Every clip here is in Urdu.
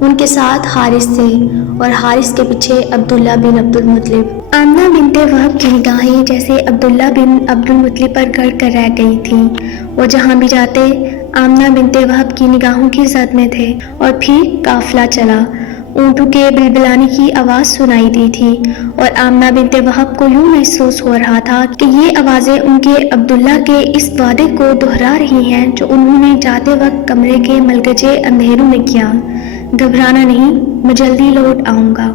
ان کے ساتھ حارث تھے اور حارث کے پیچھے عبداللہ بن عبد المطلب۔ آمنہ بنت وہب کی نگاہیں جیسے عبداللہ بن عبد المطلب پر گڑ کر رہ گئی تھیں۔ وہ جہاں بھی جاتے آمنہ بنت وہب کی نگاہوں کی زد میں تھے۔ اور پھر قافلہ چلا، اونٹوں کے بلبلانے کی آواز سنائی دی تھی اور آمنہ بنت وہب کو یوں محسوس ہو رہا تھا کہ یہ آوازیں ان کے عبداللہ کے اس وعدے کو دہرا رہی ہیں جو انہوں نے جاتے وقت کمرے کے ملگجے اندھیروں میں کیا، گھبرانا نہیں، میں جلدی لوٹ آؤں گا۔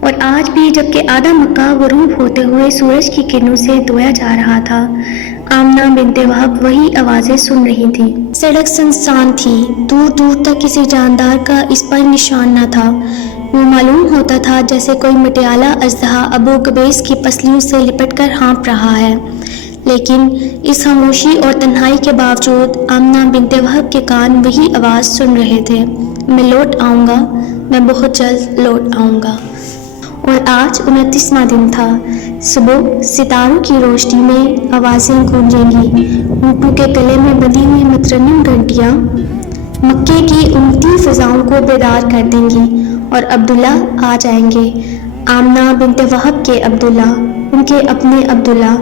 اور آج بھی جبکہ آدھا مکہ غروب ہوتے ہوئے سورج کی کرنوں سے دھویا جا رہا تھا، آمنہ بنت وہب وہی آوازیں سن رہی تھی۔ سڑک سنسان تھی، دور دور تک کسی جاندار کا اس پر نشان نہ تھا۔ وہ معلوم ہوتا تھا جیسے کوئی مٹیالہ اژدہا ابو قبیس کی پسلیوں سے لپٹ کر ہانپ رہا ہے، لیکن اس خاموشی اور تنہائی کے باوجود آمنہ بنت وہب کے کان وہی آواز سن رہے تھے، میں لوٹ آؤں گا، میں بہت جلد لوٹ آؤں گا۔ اور آج 29واں دن تھا۔ صبح ستاروں کی روشنی میں آوازیں گونجیں گی، اونٹوں کے گلے میں بندھی ہوئی مترنم گھنٹیاں مکے کی امتی فضاؤں کو بیدار کر دیں گی اور عبداللہ آ جائیں گے، آمنہ بنت وہب کے عبداللہ، ان کے اپنے عبداللہ،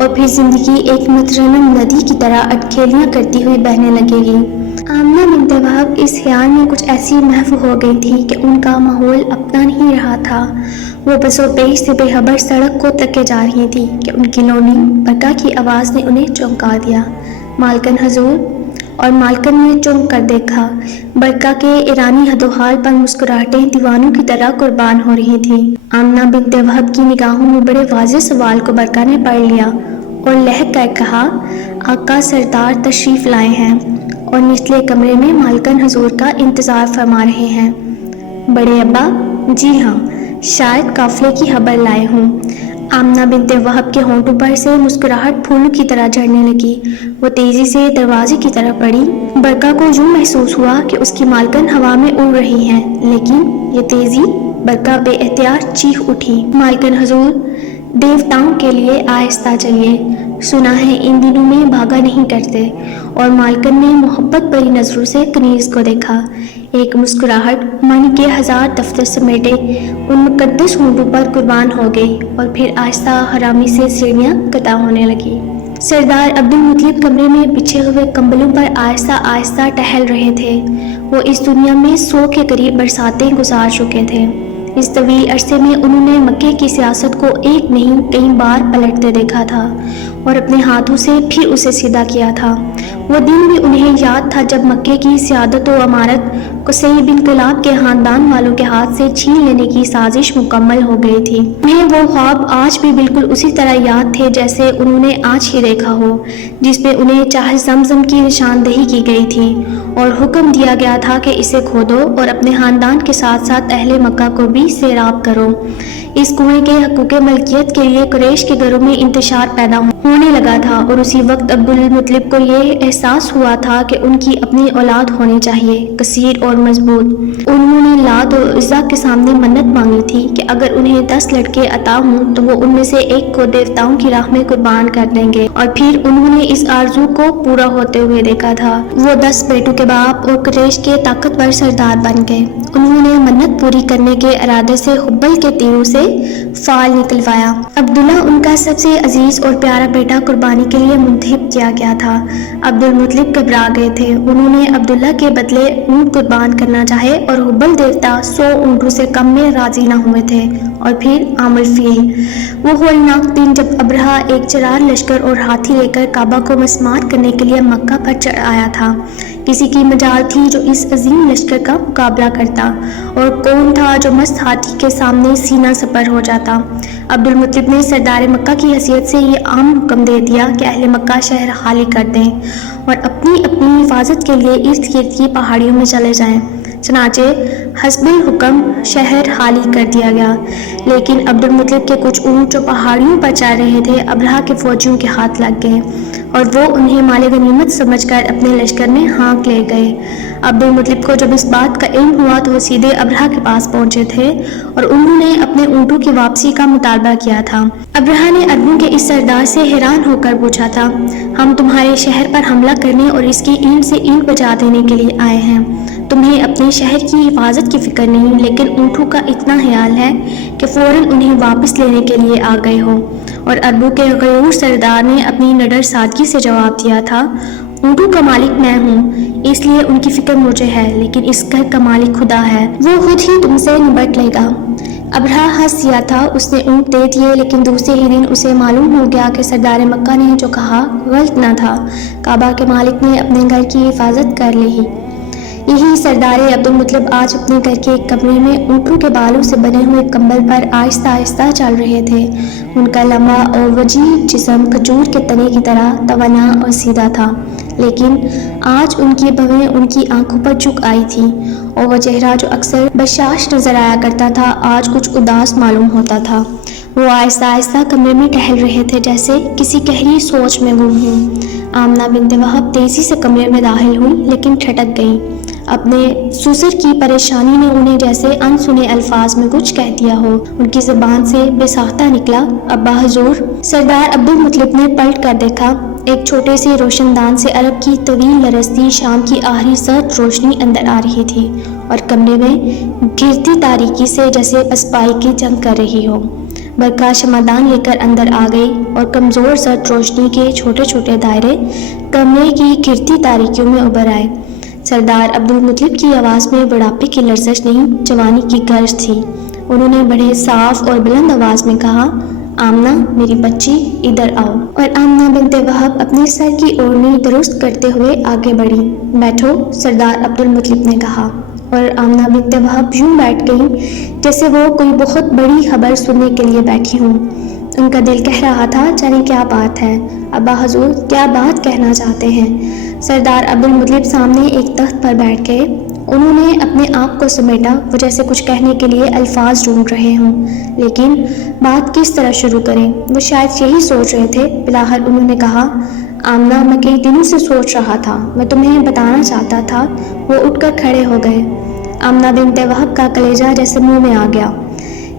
اور پھر زندگی ایک مترنم ندی کی طرح اٹکھیلیاں کرتی ہوئی بہنے لگے گی۔ آمنہ بنت وہب اس خیال میں کچھ ایسی محو ہو گئی تھی کہ ان کا ماحول اپنا نہیں رہا تھا۔ وہ بسو پیش سے بے خبر سڑک کو تکے جا رہی تھی کہ ان کی لونی برکہ کی آواز نے انہیں چونکا دیا، مالکن حضور! اور مالکن نے چونک کر دیکھا۔ برکہ کے ایرانی حد و حال پر مسکراہٹیں دیوانوں کی طرح قربان ہو رہی تھیں۔ آمنہ بنت وہب کی نگاہوں میں بڑے واضح سوال کو برکہ نے پڑھ لیا اور لہک کر کہا، آقا سردار تشریف لائے ہیں اور نچلے کمرے میں مالکن حضور کا انتظار فرما رہے ہیں۔ بڑے ابا؟ جی ہاں، شاید قافلے کی خبر لائے ہوں۔ آمنہ بنت وہب کے ہونٹوں پر سے مسکراہٹ پھولوں کی طرح جھڑنے لگی۔ وہ تیزی سے دروازے کی طرف بڑھی۔ برکہ کو یوں محسوس ہوا کہ اس کی مالکن ہوا میں اڑ رہی ہیں، لیکن یہ تیزی! برکہ بے اختیار چیخ اٹھی، مالکن حضور! دیوتاؤں کے لیے آہستہ چلیے، سنا ہے ان دنوں میں بھاگا نہیں کرتے۔ اور مالکن نے محبت بھری نظروں سے کنیز کو دیکھا۔ ایک مسکراہٹ من کے ہزار دفتر سمیٹے ان مقدس ہونٹوں پر قربان ہو گئی اور پھر آہستہ حرامی سے سیڑھیاں قطع ہونے لگی۔ سردار عبد المطلب کمرے میں بچھے ہوئے کمبلوں پر آہستہ آہستہ ٹہل رہے تھے۔ وہ اس دنیا میں 100 کے قریب برساتیں گزار چکے تھے۔ اس طویل عرصے میں انہوں نے مکے کی سیاست کو ایک نہیں کئی بار پلٹتے دیکھا تھا اور اپنے ہاتھوں سے پھر اسے سیدھا کیا تھا۔ وہ دن بھی انہیں یاد تھا جب مکے کی سیادت و امارت قصی بن کلاب کے خاندان والوں کے ہاتھ سے چھین لینے کی سازش مکمل ہو گئی تھی۔ انہیں وہ خواب آج بھی بالکل اسی طرح یاد تھے جیسے انہوں نے آج ہی دیکھا ہو، جس میں انہیں چاہ زمزم کی نشاندہی کی گئی تھی اور حکم دیا گیا تھا کہ اسے کھودو اور اپنے خاندان کے ساتھ ساتھ اہل مکہ کو بھی سیراب کرو۔ اس کنویں کے حقوق ملکیت کے لیے قریش کے گھروں میں انتشار پیدا ہونے لگا تھا اور اسی وقت عبد المطلب کو یہ احساس ہوا تھا کہ ان کی اپنی اولاد ہونی چاہیے، کثیر اور مضبوط۔ انہوں نے لات و عزا کے سامنے منت مانگی تھی کہ اگر انہیں 10 لڑکے عطا ہوں تو وہ ان میں سے ایک کو دیوتاؤں کی راہ میں قربان کر دیں گے، اور پھر انہوں نے اس آرزو کو پورا ہوتے ہوئے دیکھا تھا۔ وہ 10 بیٹوں کے باپ اور قریش کے طاقتور سردار بن گئے۔ انہوں نے منت پوری کرنے کے ارادے سے حبل کے تیروں سے فال نکلوایا۔ عبداللہ ان کا سب سے عزیز اور پیارا بیٹا قربانی کے لیے منتخب کیا گیا تھا۔ عبد المطلب گھبرا گئے تھے۔ انہوں نے عبداللہ کے بدلے اونٹ قربان کرنا چاہے اور حبل دیوتا 100 اونٹوں سے کم میں راضی نہ ہوئے تھے۔ اور پھر عام الفیل، وہ ہولناک دن جب ابرہہ ایک چرار لشکر اور ہاتھی لے کر کعبہ کو مسمار کرنے کے لیے مکہ پر چڑھ آیا تھا۔ کسی کی مجال تھی جو اس عظیم لشکر کا مقابلہ کرتا، اور کون تھا جو مست ہاتھی کے سامنے سینہ سپر ہو جاتا؟ عبد المطلب نے سردار مکہ کی حیثیت سے یہ عام حکم دے دیا کہ اہل مکہ شہر خالی کر دیں اور اپنی اپنی حفاظت کے لیے ارد گرد کی پہاڑیوں میں چلے جائیں۔ چنانچہ حسب الحکم شہر خالی کر دیا گیا، لیکن عبد المطلب کے کچھ اونٹ جو پہاڑیوں پر چل رہے تھے ابرہہ کے فوجیوں کے ہاتھ لگ گئے اور وہ انہیں مال غنیمت سمجھ کر اپنے لشکر میں ہانک لے گئے۔ عبد المطلب کو جب اس بات کا علم ہوا تو وہ سیدھے ابرہہ کے پاس پہنچے تھے اور انہوں نے اپنے اونٹوں کی واپسی کا مطالبہ کیا تھا۔ ابرہہ نے عربوں کے اس سردار سے حیران ہو کر پوچھا تھا، ہم تمہارے شہر پر حملہ کرنے اور اس کی اینٹ سے اینٹ بجا دینے کے لیے آئے ہیں، تمہیں اپنے شہر کی حفاظت کی فکر نہیں، لیکن اونٹوں کا اتنا خیال ہے کہ فوراً انہیں واپس لینے کے لیے آ گئے ہو۔ اور اربوں کے غیور سردار نے اپنی نڈر سادگی سے جواب دیا تھا، اونٹوں کا مالک میں ہوں، اس لیے ان کی فکر مجھے ہے، لیکن اس گھر کا مالک خدا ہے، وہ خود ہی تم سے نمٹ لے گا۔ ابرہہ ہنس دیا تھا، اس نے اونٹ دے دیے، لیکن دوسرے ہی دن اسے معلوم ہو گیا کہ سردار مکہ نے جو کہا غلط نہ تھا، کعبہ کے مالک نے اپنے گھر کی حفاظت کر لی۔ یہی سردار عبدالمطلب آج اپنے گھر کے ایک کمرے میں اونٹوں کے بالوں سے بنے ہوئے کمبل پر آہستہ آہستہ چل رہے تھے۔ ان کا لمبا اور وجیح جسم کھجور کے تنے کی طرح توانا اور سیدھا تھا، لیکن آج ان کی بھویں ان کی آنکھوں پر جھک آئی تھیں، اور وہ چہرہ جو اکثر بشاش نظر آیا کرتا تھا آج کچھ اداس معلوم ہوتا تھا۔ وہ آہستہ آہستہ کمرے میں ٹہل رہے تھے، جیسے کسی گہری سوچ میں گم ہوں۔ آمنہ بنت وہب تیزی سے کمرے میں داخل ہوئی، لیکن ٹھٹک گئی۔ اپنے سسر کی پریشانی نے انہیں جیسے انسنے الفاظ میں کچھ کہہ دیا ہو۔ ان کی زبان سے بے ساختہ نکلا، ابا حضور۔ سردار عبدالمطلب نے پلٹ کر دیکھا۔ ایک چھوٹے سے روشن دان سے عرب کی طویل لرزتی شام کی آخری سرد روشنی اندر آ رہی تھی، اور کمرے میں گھرتی تاریکی سے جیسے پسپائی کی جنگ کر رہی ہو۔ برقع شمعدان لے کر اندر آ گئی، اور کمزور سرد روشنی کے چھوٹے چھوٹے دائرے کمرے کی گھرتی تاریکیوں میں ابھر آئے۔ سردار عبدالمطلب کی آواز میں بڑھاپے کی لرزش نہیں، جوانی کی گرج تھی۔ انہوں نے بڑے صاف اور بلند آواز میں کہا، آمنہ میری بچی، ادھر آؤ۔ اور آمنہ بنت وہب اپنے سر کی اوڑھنی درست کرتے ہوئے آگے بڑھی۔ بیٹھو، سردار عبدالمطلب نے کہا، اور آمنہ بنت وہب یوں بیٹھ گئیں جیسے وہ کوئی بہت بڑی خبر سننے کے لیے بیٹھی ہوں۔ ان کا دل کہہ رہا تھا، جانے کیا بات ہے، ابا حضور کیا بات کہنا چاہتے ہیں۔ سردار عبدالمطلب سامنے ایک تخت پر بیٹھ گئے۔ انہوں نے اپنے آپ کو سمیٹا، وہ جیسے کچھ کہنے کے لیے الفاظ ڈھونڈ رہے ہوں، لیکن بات کس طرح شروع کریں۔ وہ شاید یہی سوچ رہے تھے۔ بلاخر انہوں نے کہا، آمنہ میں کئی دنوں سے سوچ رہا تھا، میں تمہیں بتانا چاہتا تھا۔ وہ اٹھ کر کھڑے ہو گئے۔ آمنہ بنت وہب کا کلیجہ جیسے منہ میں آ گیا۔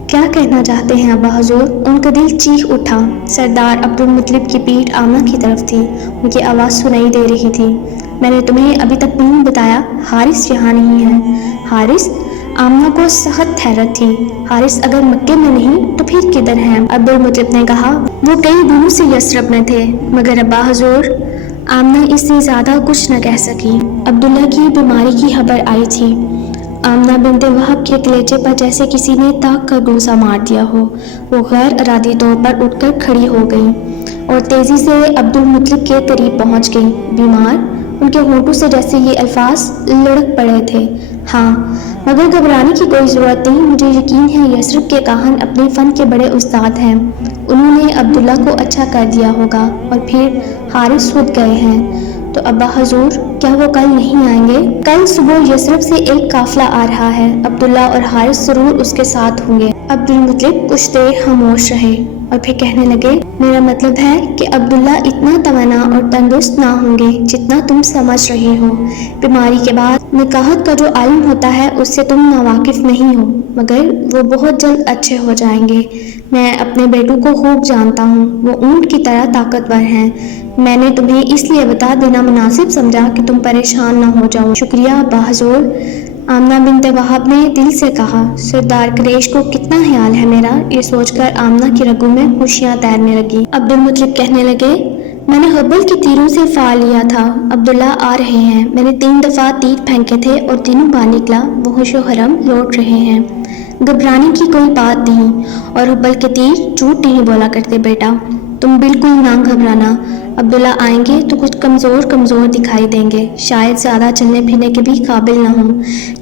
کیا کہنا چاہتے ہیں ابا حضور؟ ان کا دل چیخ اٹھا۔ سردار عبدالمطلب کی پیٹھ آمنہ کی طرف تھی، ان کی آواز سنائی دے رہی تھی، میں نے تمہیں ابھی تک نہیں بتایا، حارث یہاں نہیں ہے۔ حارث؟ آمنہ کو سخت حیرت تھی۔ حارث اگر مکے میں نہیں تو پھر کدھر ہیں؟ عبدالمطلب نے کہا، وہ کئی دنوں سے یثرب میں تھے، مگر ابا حضور۔ آمنہ اس سے زیادہ کچھ نہ کہہ سکی۔ عبداللہ کی بیماری کی خبر آئی تھی۔ آمنہ بنت وہب کے کلیجے پر جیسے کسی نے تاک کا گوسا مار دیا ہو۔ وہ غیر ارادی طور پر اٹھ کر کھڑی ہو گئی اور تیزی سے عبدالمطلب کے قریب پہنچ گئی۔ بیمار؟ ان کے ہونٹوں سے جیسے یہ الفاظ لڑک پڑے تھے۔ ہاں، مگر گھبرانے کی کوئی ضرورت نہیں، مجھے یقین ہے یثرب کے کاہن اپنے فن کے بڑے استاد ہیں، انہوں نے عبداللہ کو اچھا کر دیا ہوگا، اور پھر حارث خود گئے ہیں۔ تو ابا حضور کیا وہ کل نہیں آئیں گے؟ کل صبح یثرب سے ایک قافلہ آ رہا ہے، عبداللہ اور حارث ضرور اس کے ساتھ ہوں گے۔ عبدالمطلب کچھ دیر خاموش رہے، اور پھر کہنے لگے، میرا مطلب ہے کہ عبداللہ اتنا توانا اور تندرست نہ ہوں گے جتنا تم سمجھ رہے ہو۔ بیماری کے بعد نکاحت کا جو عالم ہوتا ہے اس سے تم ناواقف نہیں ہو، مگر وہ بہت جلد اچھے ہو جائیں گے۔ میں اپنے بیٹوں کو خوب جانتا ہوں، وہ اونٹ کی طرح طاقتور ہیں۔ میں نے تمہیں اس لیے بتا دینا مناسب سمجھا کہ تم پریشان نہ ہو جاؤ۔ شکریہ ابا حضور۔ آمنہ بنت وہب نے دل سے کہا، سردار قریش کو کتنا خیال ہے میرا۔ یہ سوچ کر آمنہ کی رگوں میں خوشیاں تیرنے لگی۔ عبدالمطلب کہنے لگے، میں نے حبل کے تیروں سے فال لیا تھا، عبداللہ آ رہے ہیں، میں نے 3 دفعہ تیر پھینکے تھے اور تینوں بار نکلا، وہ ہوش و حرم لوٹ رہے ہیں۔ گھبرانے کی کوئی بات نہیں، اور حبل کے تیر جھوٹ نہیں بولا کرتے بیٹا، تم بالکل نہ گھبرانا۔ عبداللہ آئیں گے تو کچھ کمزور دکھائی دیں گے، شاید زیادہ چلنے پھرنے کے بھی قابل نہ ہوں،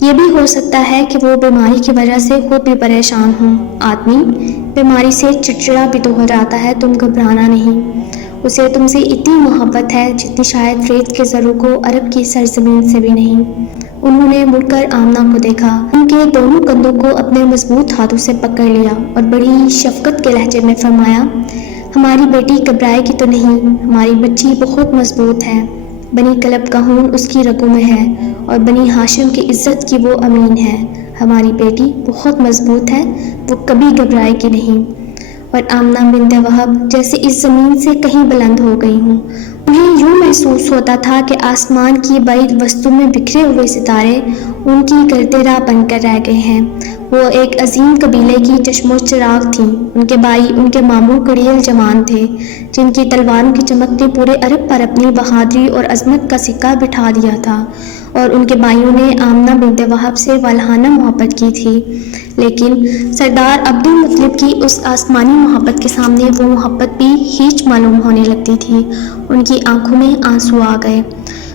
یہ بھی ہو سکتا ہے کہ وہ بیماری کی وجہ سے خود بھی پریشان ہوں۔ آدمی بیماری سے چڑچڑا بھی تو ہو جاتا ہے، تم گھبرانا نہیں۔ اسے تم سے اتنی محبت ہے جتنی شاید ریت کے ذروں کو عرب کی سرزمین سے بھی نہیں۔ انہوں نے مڑ کر آمنہ کو دیکھا، ان کے دونوں کندھوں کو اپنے مضبوط ہاتھوں سے پکڑ لیا اور بڑی شفقت کے لہجے میں فرمایا، ہماری بیٹی گھبرائے گی تو نہیں، ہماری بچی بہت مضبوط ہے، بنی کلب کا خون اس کی رگوں میں ہے، اور بنی ہاشم کی عزت کی وہ امین ہے، ہماری بیٹی بہت مضبوط ہے، وہ کبھی گھبرائے گی نہیں۔ اور آمنہ بنت وہب جیسے اس زمین سے کہیں بلند ہو گئی ہوں۔ انہیں یوں محسوس ہوتا تھا کہ آسمان کی بعید وسطوں میں بکھرے ہوئے ستارے ان کی کرتے راہ بن کر رہ گئے ہیں۔ وہ ایک عظیم قبیلے کی چشم و چراغ تھیں۔ ان کے بھائی ان کے ماموں کڑیل جوان تھے جن کی تلواروں کی چمک نے پورے عرب پر اپنی بہادری اور عظمت کا سکہ بٹھا دیا تھا، اور ان کے بھائیوں نے آمنہ بنت وہب سے والہانہ محبت کی تھی، لیکن سردار عبد المطلب کی اس آسمانی محبت کے سامنے وہ محبت بھی ہیچ معلوم ہونے لگتی تھی۔ ان کی آنکھوں میں آنسو آ گئے۔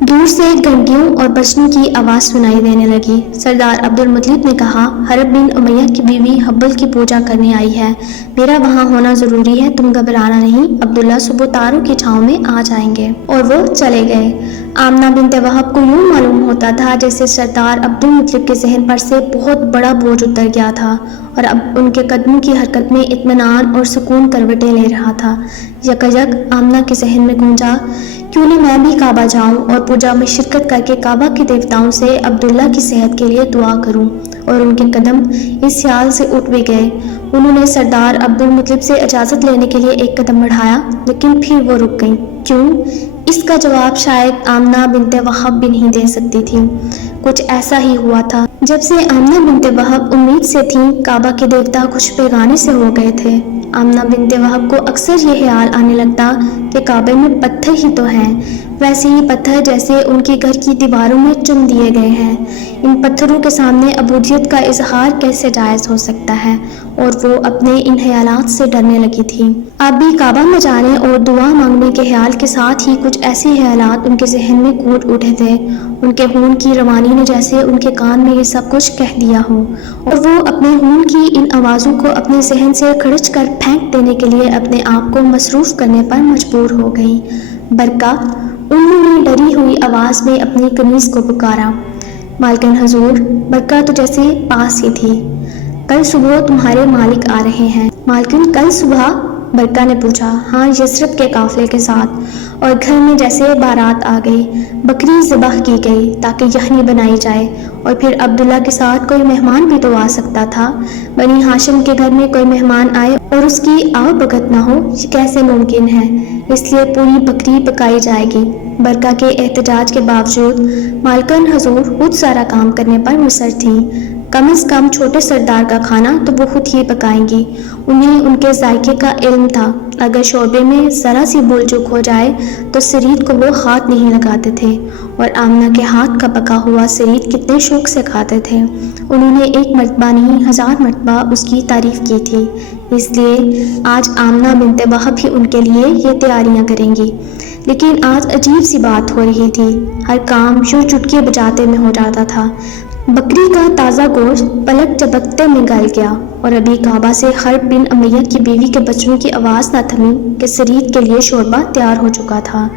دور سے گھنٹیوں اور بجنوں کی آواز سنائی دینے لگی۔ سردار عبد المطلب نے کہا، حرب بن امیہ کی بیوی حبل کی پوجا کرنے آئی ہے، میرا وہاں ہونا ضروری ہے، تم گھبرانا نہیں، عبداللہ صبح تاروں کی چھاؤں میں آ جائیں گے۔ اور وہ چلے گئے۔ آمنہ بنت وہب کو یوں معلوم ہوتا تھا جیسے سردار عبد المطلب کے ذہن پر سے بہت بڑا بوجھ اتر گیا تھا، اور اب ان کے قدموں کی حرکت میں اطمینان اور سکون کروٹیں لے رہا تھا۔ یکایک آمنہ کے ذہن میں گونجا، کیوں نہ میں بھی کعبہ جاؤں اور پوجا میں شرکت کر کے کعبہ کے دیوتاؤں سے عبداللہ کی صحت کے لیے دعا کروں۔ اور ان کے قدم اس خیال سے اٹھ بھی گئے۔ انہوں نے سردار عبد المطلب سے اجازت لینے کے لیے ایک قدم بڑھایا، لیکن پھر وہ رک گئیں۔ کیوں؟ اس کا جواب شاید آمنہ بنت وہب بھی نہیں دے سکتی تھی۔ کچھ ایسا ہی ہوا تھا۔ جب سے آمنہ بنت وہب امید سے تھیں، کعبہ کے دیوتا کچھ بیگانے سے ہو گئے تھے۔ آمنہ بنت وہب کو اکثر یہ خیال آنے لگتا کہ کعبے میں پتھر ہی تو ہیں، ویسے ہی پتھر جیسے ان کے گھر کی دیواروں میں چن دیے گئے ہیں۔ ان پتھروں کے سامنے عبودیت کا اظہار کیسے جائز ہو سکتا ہے؟ اور وہ اپنے ان خیالات سے ڈرنے لگی تھی۔ اب بھی کعبہ میں جانے اور دعا مانگنے کے خیال کے ساتھ ہی کچھ ایسے خیالات ان کے ذہن میں کوٹ اٹھے تھے۔ ان کے خون کی روانی نے جیسے ان کے کان میں یہ سب کچھ کہہ دیا ہو، اور وہ اپنے خون کی ان آوازوں کو اپنے ذہن سے کھرچ کر پھینک دینے کے لیے اپنے آپ کو مصروف کرنے پر مجبور ہو گئی۔ برکہ، انہوں نے ڈری ہوئی آواز میں اپنی کنیز کو پکارا۔ مالکن حضور، برکہ تو جیسے پاس ہی تھی۔ کل صبح تمہارے مالک آ رہے ہیں۔ مالکن، کل صبح؟ برکہ نے پوچھا۔ ہاں، یثرب کے قافلے کے ساتھ، اور گھر میں جیسے بارات آ گئی۔ بکری ذبح کی گئی تاکہ یخنی بنائی جائے، اور پھر عبداللہ کے ساتھ کوئی مہمان بھی تو آ سکتا تھا۔ بنی ہاشم کے گھر میں کوئی مہمان آئے اور اس کی آؤ بھگت نہ ہو، یہ کیسے ممکن ہے؟ اس لیے پوری بکری پکائی جائے گی۔ برکہ کے احتجاج کے باوجود مالکن حضور خود سارا کام کرنے پر مصر تھیں۔ کم از کم چھوٹے سردار کا کھانا تو وہ خود ہی پکائیں گی۔ انہیں ان کے ذائقے کا علم تھا۔ اگر شوربے میں ذرا سی بھول چوک ہو جائے تو سرید کو وہ ہاتھ نہیں لگاتے تھے، اور آمنہ کے ہاتھ کا پکا ہوا سرید کتنے شوق سے کھاتے تھے۔ انہوں نے ایک مرتبہ نہیں 1000 مرتبہ اس کی تعریف کی تھی۔ اس لیے آج آمنہ بنت وہب ہی ان کے لیے یہ تیاریاں کریں گی۔ لیکن آج عجیب سی بات ہو رہی تھی۔ ہر کام یوں چٹکی بجاتے میں ہو جاتا تھا۔ بکری کا تازہ گوشت پلک جھپکتے میں گل گیا، اور ابھی کعبہ سے حرب بن امیہ کی بیوی کے بچوں کی آواز نہ تھمی کہ سرید کے لیے شوربہ تیار ہو چکا تھا۔